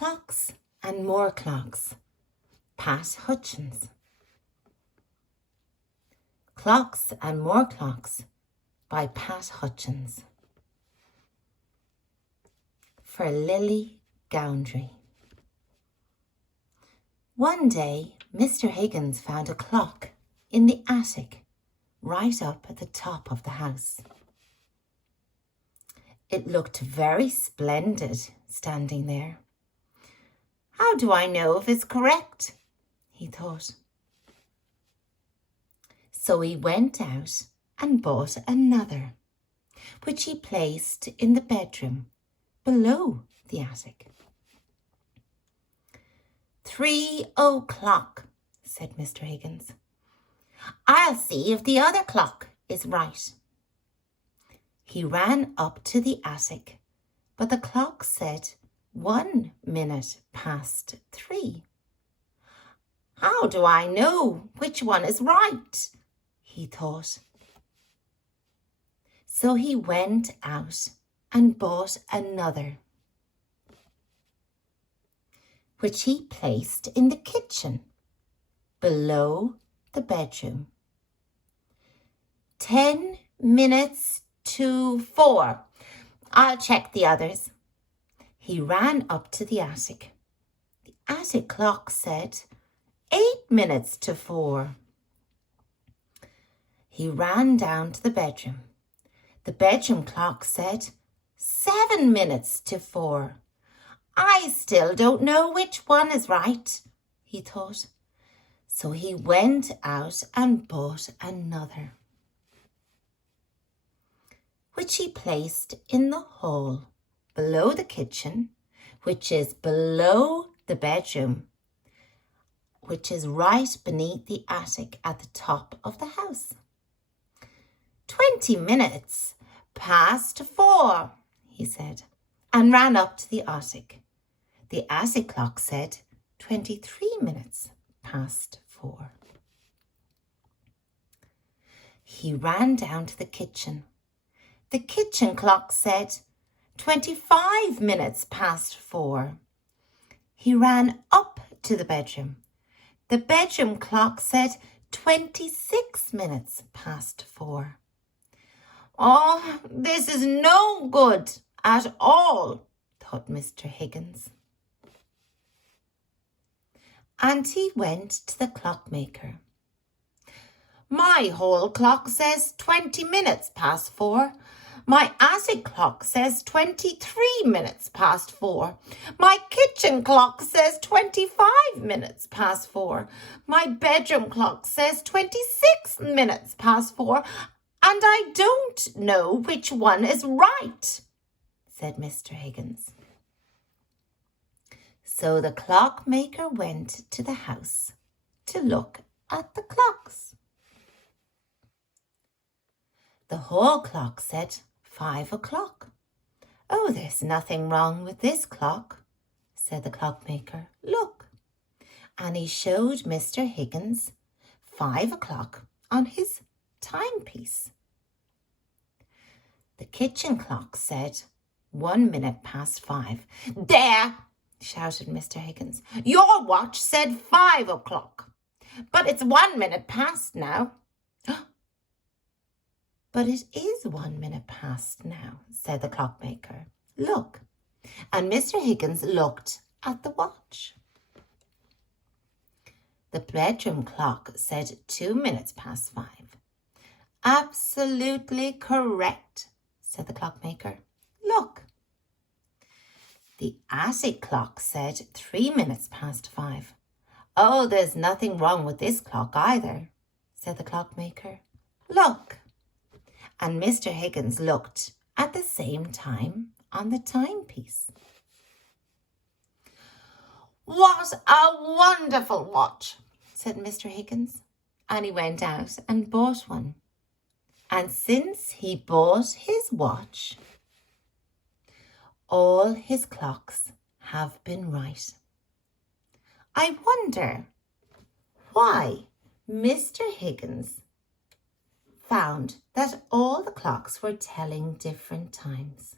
Clocks and More Clocks, Pat Hutchins. Clocks and More Clocks by Pat Hutchins. For Lily Gowndry. One day, Mr. Higgins found a clock in the attic, right up at the top of the house. It looked very splendid standing there. How do I know if it's correct? He thought. So he went out and bought another, which he placed in the bedroom below the attic. 3 o'clock, said Mr. Higgins. I'll see if the other clock is right. He ran up to the attic, but the clock said 1 minute past 3. How do I know which one is right? He thought. So he went out and bought another, which he placed in the kitchen below the bedroom. 10 minutes to 4. I'll check the others. He ran up to the attic. The attic clock said 8 minutes to 4. He ran down to the bedroom. The bedroom clock said 7 minutes to 4. I still don't know which one is right, he thought. So he went out and bought another, which he placed in the hall below the kitchen, which is below the bedroom, which is right beneath the attic at the top of the house. 20 minutes past 4, he said, and ran up to the attic. The attic clock said 23 minutes past 4. He ran down to the kitchen. The kitchen clock said 25 minutes past 4. He ran up to the bedroom. The bedroom clock said 26 minutes past 4. Oh, this is no good at all, thought Mr. Higgins. And he went to the clockmaker. My hall clock says 20 minutes past 4. My attic clock says 23 minutes past 4. My kitchen clock says 25 minutes past 4. My bedroom clock says 26 minutes past 4. And I don't know which one is right, said Mr. Higgins. So the clockmaker went to the house to look at the clocks. The hall clock said 5 o'clock. Oh, there's nothing wrong with this clock, said the clockmaker. Look. And he showed Mr. Higgins 5 o'clock on his timepiece. The kitchen clock said 1 minute past 5. There, shouted Mr. Higgins. Your watch said 5 o'clock, but it's 1 minute past now. But it is 1 minute past now, said the clockmaker. Look. And Mr. Higgins looked at the watch. The bedroom clock said 2 minutes past 5. Absolutely correct, said the clockmaker. Look. The attic clock said 3 minutes past 5. Oh, there's nothing wrong with this clock either, said the clockmaker. Look. And Mr. Higgins looked at the same time on the timepiece. What a wonderful watch, said Mr. Higgins, and he went out and bought one. And since he bought his watch, all his clocks have been right. I wonder why Mr. Higgins found that all the clocks were telling different times.